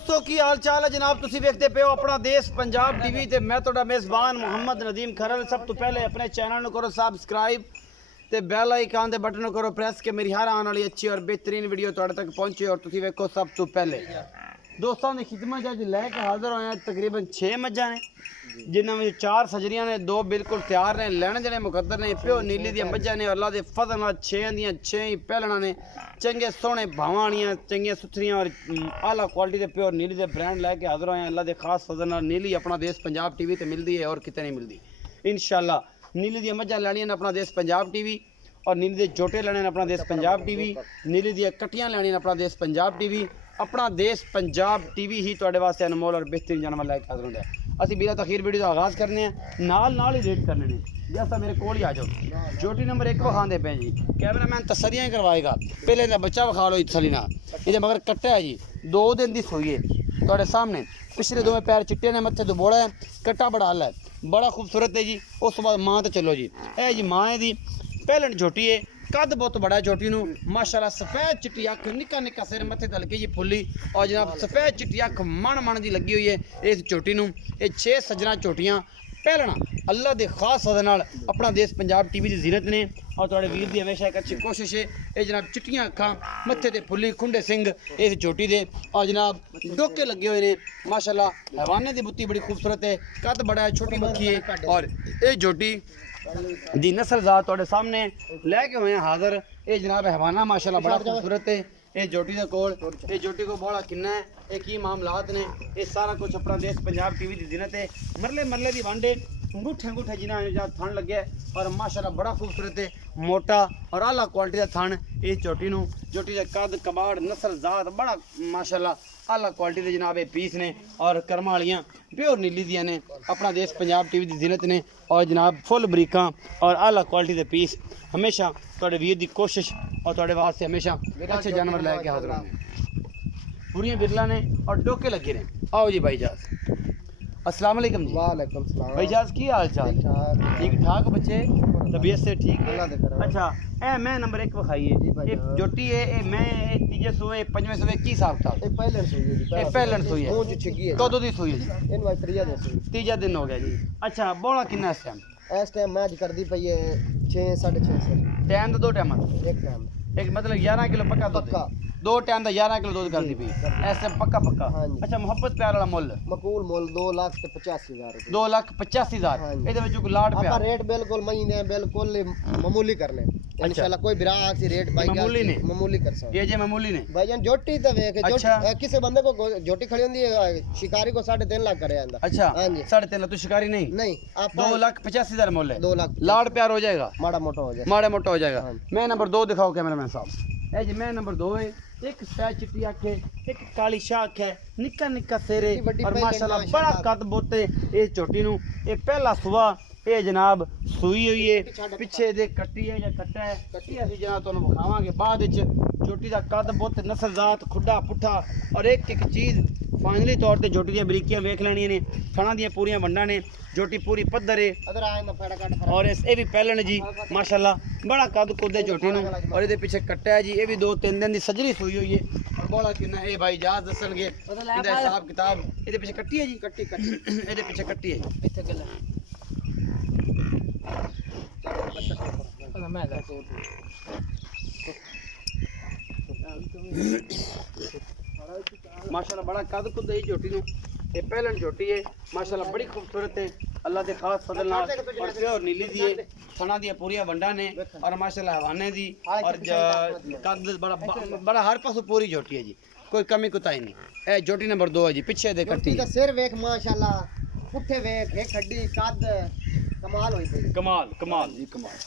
दोस्तों की हाल चाल है जनाब तुसी वेखते पे हो अपना देश पंजाब टीवी ते मैं तुहाडा मेज़बान मुहम्मद नदीम खरल। सब तो पहले अपने चैनल को करो सब्सक्राइब ते बेल आइकन दे बटन करो प्रेस के मेरी हर आने वाली अच्छी और बेहतरीन वीडियो तुहाडे तक पहुंचे और तुसी वेखो सब तो पहले। दोस्तों की खिदमत अज लैके हाजिर होए तकरीबन 6 मज्जां ने जिन्हां में 4 सजरियां ने 2 बिल्कुल तैयार ने लैने जने मुकद्दर ने प्यो नीली दी मज्जां ने अल्लाह दे फजल नाल 6 दियां 6 ही पहलना ने चंगे सोहने भावां वालियां चंगियां सुथरियां और आला क्वालिटी दे प्योर नीली दे ब्रांड लैके हाजिर होए अल्लाह दे खास फजल नाल। नीली अपना देश पंजाब टीवी ते मिलदी है और किते नहीं मिलदी। इंशाअल्लाह नीली दी मज्जां लैणियां ने अपना देश पंजाब टीवी और नीली दे जोटे लेने अपना देश पंजाब टीवी। नीली दी कट्टियां लैणियां अपना देश पंजाब टीवी। अपना देश पंजाब टीवी ही तुहाडे वास्ते अनमोल और बेहतरीन जानवर लैके हाजिर होंदा है। ਅਸੀਂ बिना तखीर वीडियो का आगाज़ करने नाल ही रेट करने जैसा मेरे कोल ही आ जाओ। जोटी नंबर 1 विखाते पे जी, कैमरामैन तसलियां ही करवाएगा। पहले इहदा बच्चा विखा लो तसली ना, ये मगर कट्टा है जी 2 दिन की सोई है तुहाडे सामने। पिछले दोवें पैर चिट्टे ने, मत्थे तो बोड़ा है, कट्टा बड़ा हल है, बड़ा खूबसूरत है जी। उस बाद माँ तो चलो जी ए जी माँ है दी पहलन झोटी है, कद बहुत बड़ा झोटी नूं माशाल्लाह। सफेद चिट्टी अख, निक्का निक्का सिर, मत्थे ते हल्की जी फुल्ली और जनाब सफेद चिट्टी अख मन दी लगी हुई है इस झोटी नूं। ये 6 सज्जना झोटियां पहलना अल्लाह दे खास सदे नाल अपना देश पंजाब टीवी की जीनत ने और तुहाडे वीर दी हमेशा एक अच्छी कोशिश है। ये जनाब चिट्टियां अखां, मत्थे ते फुल्ली, खुंडे सिंग इस झोटी दे और जनाब डोके लगे हुए ने माशाल्लाह। हैवाने दी बुत्ती बड़ी खूबसूरत है, कद बड़ा है, छोटी मक्खी है और ये झोटी दी नस्ल जात तुहाडे सामने लैके हुए हैं हाजिर। ये जनाब हैवाना माशाल्लाह बड़ा खूबसूरत है। ये जोटी दे कोल ये जोटी को बड़ा किन्ना है, ये की मामलात ने, ये सारा कुछ अपना देश पंजाब टीवी की जीनत है। मरले दी वांडे अंगूठे जिन्हें थन लगे और माशाल्लाह बड़ा खूबसूरत है, मोटा और आला क्वालिटी का थन इस जोटी का कद कबाड़ नस्ल जात बड़ा माशाल्लाह आला क्वालिटी के जनाब ये पीस ने और कर्मा वालियाँ प्योर नीली दियाँ ने अपना देश पंजाब टीवी की जीनत ने और जनाब फुल बरीकां और आला क्वालिटी के पीस हमेशा तुहाडे वीर की कोशिश और तुहाडे वास्ते हमेशा अच्छे जानवर लैके हाजिर होने। पूरियां बिरला ने और डोके लगे ने। आओ जी भाई जाज, अस्सलाम वालेकुम जी। वालेकुम सलाम भाई जाज की हाल चाल? ठीक ठाक बच्चे, तबीयत से ठीक है? अच्छा ए मैं नंबर 1 विखाइए ये जोटी है, ए मैं तीजे सूए पंजवें सूए की हिसाब था? ਇਹ ਪਹਿਲਣ ਸੂਈ ਹੈ ਜੀ, ਇਹ ਪਹਿਲਣ ਸੂਈ ਹੈ। ਮੂੰਹ ਚ ਛਿੱਗੀ ਹੈ कदों दी सूई है जी? ਇਹਨੂੰ ਅੱਜ ਤਰੀਆ ਦੇ ਸੂਈ। तीजा दिन हो गया जी। अच्छा बोला किन्ना इस टाइम? ਇਸ ਟਾਈਮ ਮੈਂ ਅੱਜ ਕਰਦੀ ਪਈ ਹੈ 6 6.5 टाइम तो 2 टाइम ਇੱਕ ਟਾਈਮ एक मतलब 11 किलो पक्का दूध पक्का। 2 टाइम का 11 किलो दूध करती पई ऐसे पक्का हाँ जी। अच्छा मोहब्बत प्यार वाला मुੱਲ ਮਕੂਲ ਮੁੱਲ 2,85,000 ਰੁਪਏ। 2,85,000 हाँ जी। ਇਹਦੇ ਵਿੱਚ ਕੋਈ ਲਾਟ ਪਿਆ? ਆਪਾਂ ਰੇਟ ਬਿਲਕੁਲ ਮਹੀਨੇ ਬਿਲਕੁਲ ਮਾਮੂਲੀ ਕਰਨੇ इंशाल्लाह। कोई बिरा से रेट पाई मामूली ने? मामूली कर सकते ये जे मामूली ने भाईजान। जोटी तो वेख अच्छा। किसी बंदे को जोटी खड़ी होती है शिकारी को 3.5 लाख करे आंदा। अच्छा हाँ जी। 3.5 लाख तो शिकारी नहीं? नहीं आप 2,85,000 मुੱਲ है। 2 लाख लाड़ प्यार हो जाएगा, माड़ा मोटा हो जाए। माड़ा मोटा हो जाएगा। हाँ। मैं नंबर 2 दिखाओ कैमरामैन साहब। ए जी मैं नंबर 2 है, एक सफेद चिट्टी अख है, एक काली शाख है, निक्का निक्का सिर है बड़ी और पहले माशाल्लाह माशाल्लाह। बड़ा कद बोते इस झोटी नूं। ये पहला सुआ ये जनाब सूई हुई है, पिछे दे कट्टी है या कट्टा है, कट्टी असीं जनाब तुहानूं विखावांगे बाद विच। झोटी दा कद बुत नस्ल जात खुड्डा पुट्ठा और एक चीज़ फाइनली तौर पर झोटी दी बरीकियां वेख लैणियां ने। थणा दियां पूरियां वंडां ने, झोटी पूरी पद्धर है अदर आए ना फड़ा काट और ये भी पहलन जी माशाल्लाह बड़ा कद कुद है झोटी नूं। और ये पिछे कट्टा है जी, ये भी 2-3 दिन की सजरी सूई हुई है और बड़ा किन्ना ये भाई जाज दसणगे इहदा हिसाब किताब। ये पिछे कट्टी है जी, कट्टी ये पिछे कट्टी है इत्थे गल माशाल्लाह बड़ा कद कुद है झोटी नूं। ये पहलन झोटी है माशाल्लाह बड़ी खूबसूरत है अल्लाह के खास फजल नाल और प्योर नीली दी है। थणा दी पूरियां वंडा ने और माशाल्लाह हवाने दी और कद बड़ा हर पासों पूरी झोटी है जी, कोई कमी कुताई नहीं। ए झोटी नंबर 2 है जी, पिछे दे कट्टी दा सिर वेख माशाल्लाह, पुट्ठे वेख, एक हड्डी कद कमाल होई पई। कमाल कमाल जी कमाल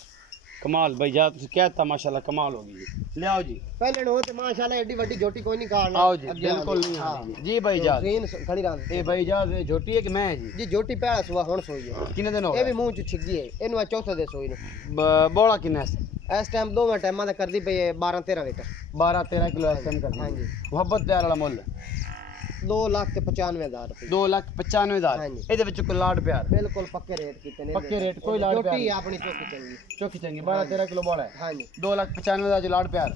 कमाल भाई जा तुम कहता माशाल्लाह कमाल होगी जी। ले आओ जी पहले हो तो माशाल्लाह एडी बड़ी झोटी कोई नहीं काटना। आओ जी बिल्कुल नहीं आनी जी भाई जा ट्रेन खड़ी रह। ए भाई जा झोटी है कि मैं है जी? जी झोटी पहला सुबह हुन सोई है। कितने दिन हो ये गए? भी मुंह च छिगी है, इनु आ चौथा दे सोई नु। बोला किन्ना है? इस टाइम दोवें टाइमां दा करदी पई 12-13 लीटर। 12-13 किलो इस टाइम कर। हाँ जी। मोहब्बत प्यार वाला मुੱਲ 2,95,000 रुपए। 2,95,000 हाँ जी। ਇਹਦੇ ਵਿੱਚ ਕੋਈ ਲਾੜ ਪਿਆਰ? बिल्कुल पक्के रेट कीते ने। पक्के रेट, कोई लाड़ प्यार झोटी नहीं। अपनी चौकी चंगी। चौकी चंगी 12-13 किलो बोला है। हाँ जी। 2,95,000 जो लाड़ प्यार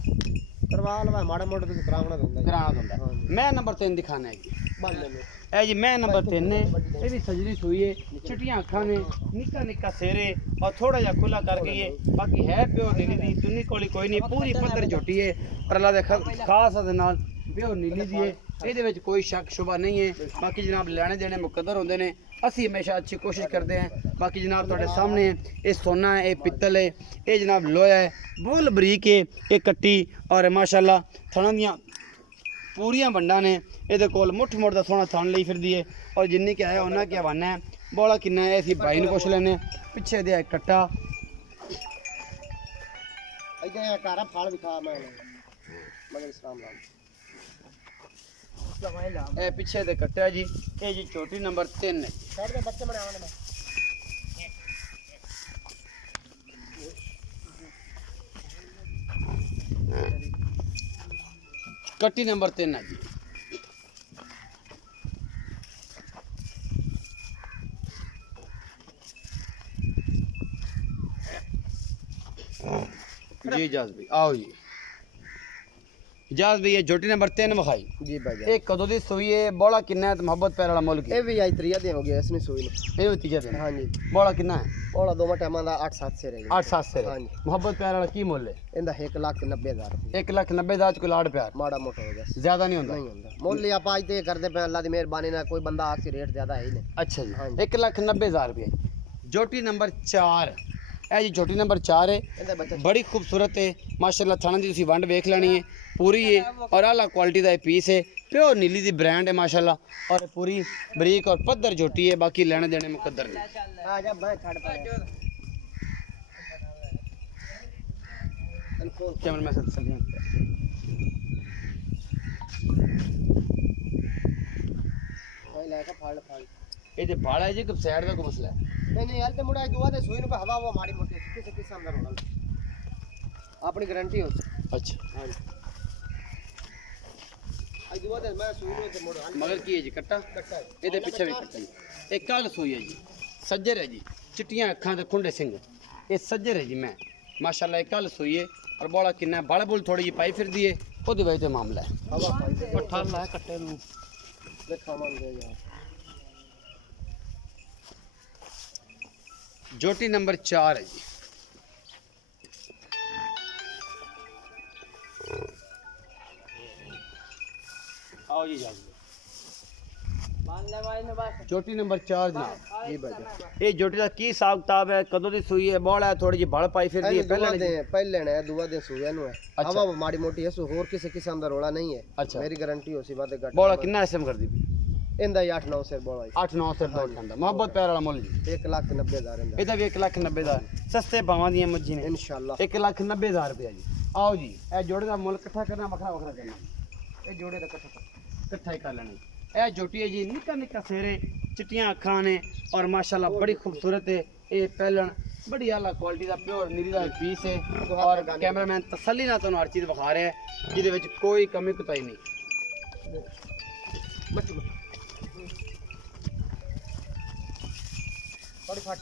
करवा लवा माड़ा मोटा तो करावना हुंदा। कराना हाँ ਹੁੰਦਾ। जी। मैं नंबर 3 दिखाना है ਬੰਦ ਨੇ ਇਹ ਜੀ ਮੈਂ ਨੰਬਰ 3 ਹੈ ਇਹ ਵੀ ਸਜਰੀ ਸੂਈ ਹੈ ਚਿੱਟੀਆਂ ਅੱਖਾਂ ਨੇ ਨਿੱਕਾ ਨਿੱਕਾ ਸਿਰੇ ਔਰ ਥੋੜਾ ਜਿਹਾ ਖੁੱਲਾ ਕਰ ਗਈ ਹੈ ਬਾਕੀ ਹੈ ਪਿਓ ਨੀਲੀ ਦੀ ਦੁਨੀ ਕੋਲੀ ਕੋਈ ਨਹੀਂ ਪੂਰੀ ਪੱਧਰ ਝੋਟੀ ਹੈ ਪਰ ਅੱਲਾ ਦੇ ਖਾਸ ਦੇ ਨਾਲ ਪਿਓ ਨੀਲੀ ਦੀ ਹੈ ਇਹਦੇ ਵਿੱਚ ਕੋਈ ਸ਼ੱਕ ਸ਼ੁਬਾ ਨਹੀਂ ਹੈ ਬਾਕੀ ਜਨਾਬ ਲੈਣੇ ਦੇਣੇ ਮੁਕੱਦਰ ਹੁੰਦੇ ਨੇ ਅਸੀਂ ਹਮੇਸ਼ਾ ਅੱਛੀ ਕੋਸ਼ਿਸ਼ ਕਰਦੇ ਹਾਂ ਬਾਕੀ ਜਨਾਬ ਤੁਹਾਡੇ ਸਾਹਮਣੇ ਇਹ ਸੋਨਾ ਹੈ ਇਹ ਪਿੱਤਲ ਹੈ ਇਹ ਜਨਾਬ ਲੋਹਾ ਹੈ ਬਹੁਤ ਬਰੀਕ ਹੈ ਇਹ ਕੱਟੀ ਔਰ ਮਾਸ਼ਾਅੱਲਾ ਥਣਾਂ ਦੀਆਂ ਪੂਰੀਆਂ ਵੰਡਾਂ ਨੇ ਇਹਦੇ ਕੋਲ ਮੁੱਠ ਮੁੱਠ ਦਾ ਸੋਹਣਾ ਥਣ ਲਈ ਫਿਰਦੀ ਹੈ ਔਰ ਜਿੰਨੀ ਕਿ ਹੈ ਉਹਨਾਂ ਕੀ ਹਵਾਨਾ ਹੈ ਬੋਲਾ ਕਿੰਨਾ ਹੈ ਅਸੀਂ ਭਾਈ ਨੂੰ ਪੁੱਛ ਲੈਨੇ ਪਿੱਛੇ ਦੇ ਕੱਟਾ ਇਦਾਂ ਘਰ ਫਲ ਵਿਖਾ ਮੈਂ ਮਗਰ ਇਸਲਾਮ ਲਾਲ ਇਹ ਪਿੱਛੇ ਦੇ ਕੱਟਿਆ ਜੀ ਇਹ ਜੀ ਛੋਟੀ ਨੰਬਰ 3 ਹੈ ਸਾਈਡ ਦੇ ਬੱਚੇ ਬਣਾਵਾਂਗੇ ਮੈਂ ਕੱਟੀ ਨੰਬਰ 3 ਹੈ ਜੀ जी इजाज भाई आओ जी इजाज भाई ये झोटी नंबर 3 विखाई ਜੀ ਭਾਈ ਇਹ ਕਦੋਂ ਦੀ ਸੂਈ ਹੈ ਬੋਲਾ ਕਿੰਨਾ ਹੈ ਤੇ ਮੁਹੱਬਤ ਪੈਰ ਵਾਲਾ ਮੁੱਲ ਕੀ ਇਹ ਵੀ ਆਈ ਤਰੀਆ ਦੇ ਹੋ ਗਿਆ ਇਸਨੇ ਸੂਈ ਨੂੰ ਇਹ ਵੀ ਤੀਜਾ ਦਿਨ ਹਾਂਜੀ ਬੋਲਾ ਕਿੰਨਾ ਹੈ ਉਹਲਾ ਦੋਵਾਂ ਟਾਈਮਾਂ ਦਾ 8-7 ਸੇ ਰਹਿ ਗਿਆ 8-7 ਸੇ ਹਾਂਜੀ ਮੁਹੱਬਤ ਪੈਰ ਵਾਲਾ ਕੀ ਮੁੱਲ ਹੈ ਇਹਦਾ 1,90,000 ਰੁਪਏ 1,90,000 ਚ ਕੋਈ ਲਾੜ ਪਿਆਰ ਮਾੜਾ ਮੋਟਾ ਹੋ ਗਿਆ ਜ਼ਿਆਦਾ ਨਹੀਂ ਹੁੰਦਾ ਨਹੀਂ ਹੁੰਦਾ ਮੁੱਲ ਹੀ ਆਪਾਂ ਅੱਜ ਤੇ ਕਰਦੇ ਪਏ ਅੱਲਾ ਦੀ ਮਿਹਰਬਾਨੀ ਨਾਲ ਕੋਈ ਬੰਦਾ ਆਖੀ ਰੇਟ ਜ਼ਿਆਦਾ ਹੈ ਹੀ ਨਹੀਂ ਅੱਛਾ ਜੀ ਹਾਂਜੀ। 1,90,000 रुपये जोटी नंबर 4 ਇਹ ਜੀ ਜੋਟੀ ਨੰਬਰ 4 ਹੈ ਇਹਦੇ ਬੱਚੇ ਬੜੀ ਖੂਬਸੂਰਤ ਹੈ ਮਾਸ਼ਾਅੱਲਾ ਥਾਣਾ ਦੀ ਤੁਸੀਂ ਵੰਡ ਵੇਖ ਲੈਣੀ ਹੈ ਪੂਰੀ ਹੈ ਔਰ ਆਲਾ ਕੁਆਲਿਟੀ ਦਾ ਇਹ ਪੀਸ ਹੈ ਪਿਓ ਨੀਲੀ ਦੀ ਬ੍ਰਾਂਡ ਹੈ ਮਾਸ਼ਾਅੱਲਾ ਔਰ ਇਹ ਪੂਰੀ ਬਰੀਕ ਔਰ ਪੱਧਰ ਜੋਟੀ ਹੈ ਬਾਕੀ ਲੈਣੇ ਦੇਣੇ ਮੁਕੱਦਰ ਨੇ ਆ ਜਾ ਬੈ ਛੱਡ ਪਾਇਆ ਅਨਕੋ कैमरा में सब सलियां ਕੋਈ ਲੈ ਕੇ ਫੜ ਇਹ ਤੇ ਬਾੜਾ ਹੈ ਜੀ ਕਿ ਸਾਈਡ ਦਾ ਕੋਈ ਮਸਲਾ ਹੈ ਨਹੀਂ ਹਾਲ ਤੇ ਮੁੰਡਾ ਦੁਆ ਦੇ ਸੂਈ ਨੂੰ ਹਵਾ ਉਹ ਮਾੜੀ ਮੋਟੀ ਕਿਸੇ ਕਿਸਮ ਦਾ ਰੋਣਾ ਆਪਣੀ ਗਾਰੰਟੀ ਹੋ अच्छा ਹਾਂਜੀ ਅੱਜ ਦੁਆ ਦੇ ਮੈਂ ਸੂਈ ਨੂੰ ਤੇ ਮੁੰਡਾ मगर की है जी कट्टा ਕੱਟਾ ਇਹਦੇ ਪਿੱਛੇ ਵੀ ਕੱਟਾ ਜੀ ਇਹ ਕੱਲ ਸੂਈ ਹੈ ਜੀ ਸੱਜਰ ਹੈ ਜੀ ਚਿੱਟੀਆਂ ਅੱਖਾਂ ਤੇ ਖੁੰਡੇ ਸਿੰਘ ਇਹ ਸੱਜਰ ਹੈ ਜੀ ਮੈਂ ਮਾਸ਼ਾਅੱਲਾ ਇਹ ਕੱਲ ਸੂਈ ਹੈ ਔਰ ਬੋਲਾ ਕਿੰਨਾ ਬਾਲੇ ਬੁਲ ਥੋੜੀ ਜਿਹੀ ਪਾਈ ਫਿਰਦੀ ਹੈ ਉਹਦੇ ਵਿੱਚ ਤੇ ਮਾਮਲਾ ਹੈ ਹਵਾ ਪਾਈ ਤੇ ਪੱਠਾ ਲਾ ਕੱਟੇ ਨੂੰ ਦੇਖਾਵਾਂਗੇ ਯਾਰ जोटी नंबर 4 है जी आओ जी जोटी नंबर 4 जनाब ਜੀ ਬਾਜੀ ये जोटी का की हिसाब किताब है कदों की सूई है बौला है थोड़ी जी भड़ पाई फिर दी है पहले ਪਹਿਲੇ ਨੇ ਦੁਆ ਦੇ ਸੂਇਆ ਨੂੰ ਹੈ ਹਵਾ ਮਾੜੀ ਮੋਟੀ ਹੈ ਸੋ ਹੋਰ ਕਿਸੇ ਕਿਸਮ ਦਾ ਰੋਲਾ ਨਹੀਂ ਹੈ अच्छा ਮੇਰੀ ਗਾਰੰਟੀ ਹੋ ਸੀ ਵਾਦੇ ਘੱਟ बौला कितना एसएम कर दी ਇਹਦਾ 8-9 ਸਿਰ ਬੋਲਾ 8-9 से बहुत खांदा मोहब्बत प्यार वाला मुल जी 1,90,000 ਇਹਦਾ ਇਹਦਾ ਵੀ 1,90,000 ਸਸਤੇ ਭਾਵਾਂ ਦੀਆਂ ਮੱਝੀ ਨੇ ਇਨਸ਼ਾਅੱਲਾ 1,90,000 ਰੁਪਏ ਜੀ ਆਓ ਜੀ ਇਹ ਜੋੜੇ ਦਾ ਮੁੱਲ ਇਕੱਠਾ ਕਰਨਾ ਵੱਖਰਾ ਵੱਖਰਾ ਕਰਨਾ ਇਹ ਜੋੜੇ ਦਾ ਇਕੱਠਾ ਹੀ ਕਰ ਲੈਣਾ ਇਹ ਜੋਟੀ ਹੈ ਜੀ ਨਿੱਕਾ ਨਿੱਕਾ ਸੇਰੇ ਚਿੱਟੀਆਂ ਅੱਖਾਂ ਨੇ ਔਰ ਮਾਸ਼ਾਅੱਲਾ ਬੜੀ ਖੂਬਸੂਰਤ ਹੈ ਇਹ ਪਹਿਲਣ ਬੜੀ ਆਲਾ ਕੁਆਲਿਟੀ ਦਾ ਪਿਓਰ ਨੀਲੀ ਦਾ ਪੀਸ ਹੈ ਔਰ ਕੈਮਰਾਮੈਨ ਤਸੱਲੀ ਨਾਲ ਤੁਹਾਨੂੰ ਹਰ ਚੀਜ਼ ਵਿਖਾ ਰਿਹਾ ਹੈ ਜਿਹਦੇ ਵਿੱਚ ਕੋਈ ਕਮੀ ਕੁਤਾਈ ਨਹੀਂ ਬੜੀ ਫਟ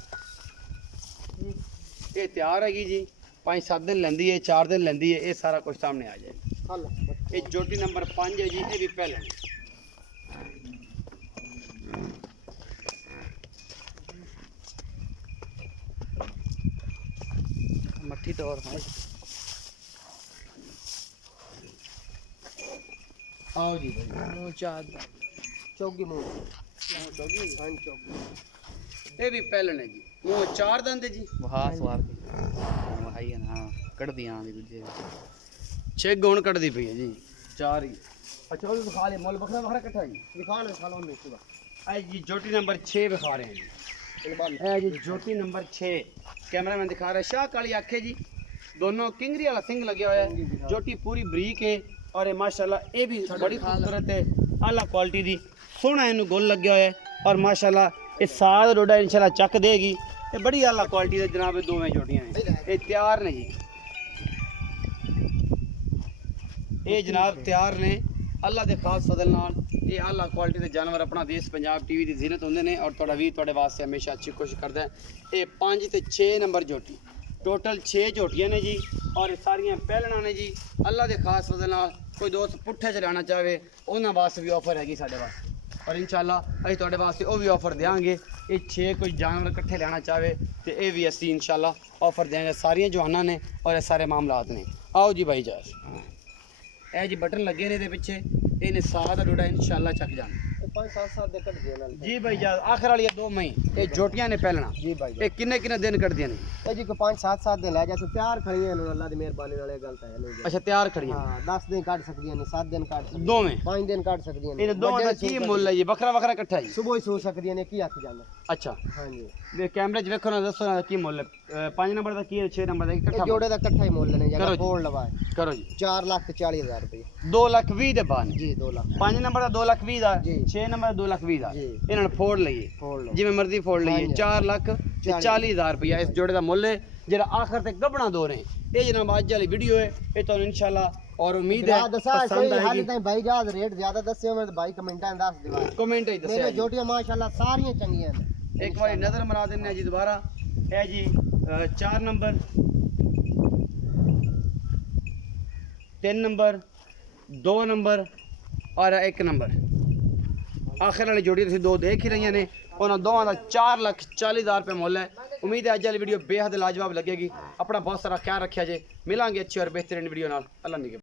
ਇਹ ਤਿਆਰ ਹੈਗੀ ਜੀ 5-7 ਦਿਨ ਲੈਂਦੀ ਹੈ 4 ਦਿਨ ਲੈਂਦੀ ਹੈ ਇਹ ਸਾਰਾ ਕੁਝ ਸਾਹਮਣੇ ਆ ਜਾਏ ਹਲ ਇਹ ਜੋਟੀ ਨੰਬਰ 5 ਹੈ ਜੀ ਇਹ ਵੀ ਪਹਿਲਣ मट्ठी तौर है आओ जी भाई ਚਾਦ ਚੌਗੀ ਮੂੰਹ ਚੌਗੀ ਹਾਂ ਚੌਗੀ ये भी पहलन है जी वो 4 दंद है जी ਵਹਾ ਸਵਾਰ ਵਹਾਈ ਹੈ ਨਾ ਕੱਢਦੀਆਂ ਆਂਦੀ ਦੂਜੇ 6 ਗੁਣ ਕੱਢਦੀ ਪਈ ਹੈ ਜੀ 4 ही अच्छा वो भी दिखा ले मोल बखरा बखरा इकट्ठा जी ਦਿਖਾਣ ਖਾਲੋਂ ਮੇਕੂਗਾ आई जी जोटी नंबर 6 दिखा रहे हैं जी ਇਲਬਾਨ ए जी जोटी नंबर 6 कैमरामैन दिखा रहा है शाह काली आंखें जी दोनों किंगरी वाला सिंग लगे हुआ है जोटी पूरी बरीक है और ये माशाल्लाह ये भी बड़ी खूबसूरत है आला क्वालिटी दी सोहना इनू गोल लगे हुआ है और माशाल्लाह ये साल रोडा इंशाल्लाह चक देगी ये बड़ी आला क्वालिटी दे जनाब दोवें जोटियां हैं ये तैयार ने जी ये जनाब तैयार ने अल्लाह दे खास फजल नाल ये आला क्वालिटी दे जानवर अपना देश पंजाब टीवी दी जीनत होंदे ने और तुहाडा वीर तुहाडे वास्ते हमेशा अच्छी कोशिश करदा है ये 5 ते 6 नंबर जोटी टोटल 6 झोटियां ने जी और ये सारियां पहलना ने जी अल्लाह दे खास फजल नाल कोई दोस्त पुट्ठे चलाना चाहे उन्हां वास्ते भी ऑफर हैगी साडे वास्ते ਔਰ ਇਨਸ਼ਾਅੱਲਾ ਅਸੀਂ ਤੁਹਾਡੇ ਵਾਸਤੇ ਉਹ ਵੀ ਆਫਰ ਦੇਵਾਂਗੇ। ਇਹ 6 ਕੋਈ ਜਾਨਵਰ ਇਕੱਠੇ ਲੈਣਾ ਚਾਹਵੇ ਤੇ ਇਹ ਵੀ ਅਸੀਂ ਇਨਸ਼ਾਅੱਲਾ ਆਫਰ ਦੇਵਾਂਗੇ। ਸਾਰੀਆਂ ਜਵਾਨਾਂ ਨੇ ਔਰ ਇਹ ਸਾਰੇ ਮਾਮਲਾਤ ਨੇ। ਆਓ ਜੀ ਭਾਈ ਜਾਸ, ਇਹ ਜੀ ਬਟਨ ਲੱਗੇ ਨੇ ਇਹਦੇ ਪਿੱਛੇ, ਇਹਨੇ ਸਾਹ ਦਾ ਡੋਡਾ ਇਨਸ਼ਾਅੱਲਾ ਚੱਕ ਜਾਣਾ। 5-7 ਦੇ ਕੱਢ ਦੇ ਨਾਲ ਜੀ ਭਾਈ ਜਾਸ, ਆਖਰ ਵਾਲੀ 2 ਮਈ ਇਹ ਜੋਟੀਆਂ ਨੇ ਪਹਿਲਣਾ। ਜੀ ਭਾਈ ਇਹ ਕਿੰਨੇ ਕਿੰਨੇ ਦਿਨ ਕੱਢਦੀਆਂ ਨੇ? ਇਹ ਜੀ ਕੋ 5-7 ਦਿਨ ਲੈ ਜਾ ਤੇ ਤਿਆਰ ਖੜੀਆਂ ਨੇ, ਅੱਲਾ ਦੀ ਮਿਹਰਬਾਨੀ ਨਾਲ ਇਹ ਗੱਲ ਤਾਂ ਹੈ ਨਹੀਂ। ਅੱਛਾ ਤਿਆਰ ਖੜੀਆਂ ਹਾਂ 10 ਦਿਨ ਕੱਢ ਸਕਦੀਆਂ ਨੇ, 7 ਦਿਨ ਕੱਢ ਸਕਦੀਆਂ ਦੋਵੇਂ? 5 ਦਿਨ ਕੱਢ ਸਕਦੀਆਂ ਨੇ। ਇਹ ਦੋਵਾਂ ਦਾ ਕੀ ਮੁੱਲ ਹੈ ਜੀ? ਵੱਖਰਾ ਵੱਖਰਾ ਇਕੱਠਾ ਜੀ? ਸੁਬਹ ਹੀ ਸੋ ਸਕਦੀਆਂ ਨੇ, ਕੀ ਆਖ ਜਾਂਦਾ। ਅੱਛਾ ਹਾਂਜੀ ਵੇ ਕੈਮਰੇ 'ਚ ਵੇਖੋ ਨਾ, ਦੱਸੋ ਨਾ ਕੀ ਮੁੱਲ ਹੈ? 5 ਨੰਬਰ ਦਾ ਕੀ ਹੈ, 6 ਨੰਬਰ ਦਾ ਕੀ? ਇਹ ਇਕੱਠਾ ਜੋੜੇ ਦਾ ਇਕੱਠਾ ਹੀ ਮੁੱਲ ਨੇ, ਕਰੋ ਜਿਹੜਾ ਜੀ। ਕੋਲ ਲਵਾਏ ਕਰੋ ਜੀ। 4,40,000 ਰੁਪਏ। 2,20,000 ਦੇ ਬਾਅਦ ਜੀ 2 ਲੱਖ 5 ਨੰਬਰ ਦਾ 2,20,000 ਦਾ, ਜੀ। 6 ਨੰਬਰ ਦਾ 2,20,000 ਦਾ। ਜੀ। ਇਹਨਾਂ ਨੂੰ ਫੋੜ ਲਈਏ ਫੋੜ ਲਓ। ਜਿਵੇਂ ਮਰਜ਼ੀ ਫੋੜ ਲਈਏ। ਹਾਂਜੀ। 4,40,000 ਰੁਪਇਆ ਇਸ ਜੋੜੇ ਦਾ ਮੁੱਲ ਹੈ, ਜਿਹੜਾ ਆਖਰ ਤੇ ਗੱਭਣਾ ਦੋ ਨੇ। ਇਹ ਜਨਾਬ ਅੱਜ ਵਾਲੀ ਵੀਡੀਓ ਹੈ, ਇਹ ਤੁਹਾਨੂੰ ਇਨਸ਼ਾਅੱਲਾ ਔਰ ਉਮੀਦ ਹੈ ਦੱਸਾਂ ਪਸੰਦ ਸਹੀ, ਹਾਲੇ ਆਏਗੀ। ਤਾਈਂ ਭਾਈ ਜਹਾਜ਼ ਰੇਟ ਜ਼ਿਆਦਾ ਦੱਸਿਓ, ਮੈਂ ਭਾਈ ਕਮੈਂਟਾਂ ਦੱਸ ਦੇਵਾਂ। ਕਮੈਂਟ ਹੀ ਦੱਸਿਆ ਮੇਰੇ ਜੀ। ਜੋਟੀਆਂ ਮਾਸ਼ਾਅੱਲਾ ਸਾਰੀਆਂ ਚੰਗੀਆਂ ਨੇ। ਇੱਕ ਵਾਰੀ ਨਜ਼ਰ ਮਰਾ ਦਿੰਦੇ ਆ ਜੀ ਦੁਬਾਰਾ। ਇਹ ਜੀ 4 ਨੰਬਰ, 3 ਨੰਬਰ, 2 ਨੰਬਰ ਔਰ 1 ਨੰਬਰ। ਆਖਰ ਵਾਲੀ ਜੋੜੀ ਤੁਸੀਂ 2 ਦੇਖ ਹੀ ਰਹੀਆਂ ਨੇ। ਉਹਨਾਂ ਦੋਵਾਂ ਦਾ 4,40,000 ਰੁਪਏ ਮੁੱਲ ਹੈ। ਉਮੀਦ ਹੈ ਅੱਜ ਵਾਲੀ ਵੀਡੀਓ ਬੇहद ਲਾਜਵਾਬ ਲੱਗੇਗੀ। ਆਪਣਾ ਬਹੁਤ ਸਾਰਾ ਖਿਆਲ ਰੱਖਿਆ ਜੇ। ਮਿਲਾਂਗੇ ਅੱਛੀ ਔਰ ਬਿਹਤਰੀਨ ਵੀਡੀਓ ਨਾਲ। ਅੱਲਾ ਨਿਗਹਿਬਾਨ।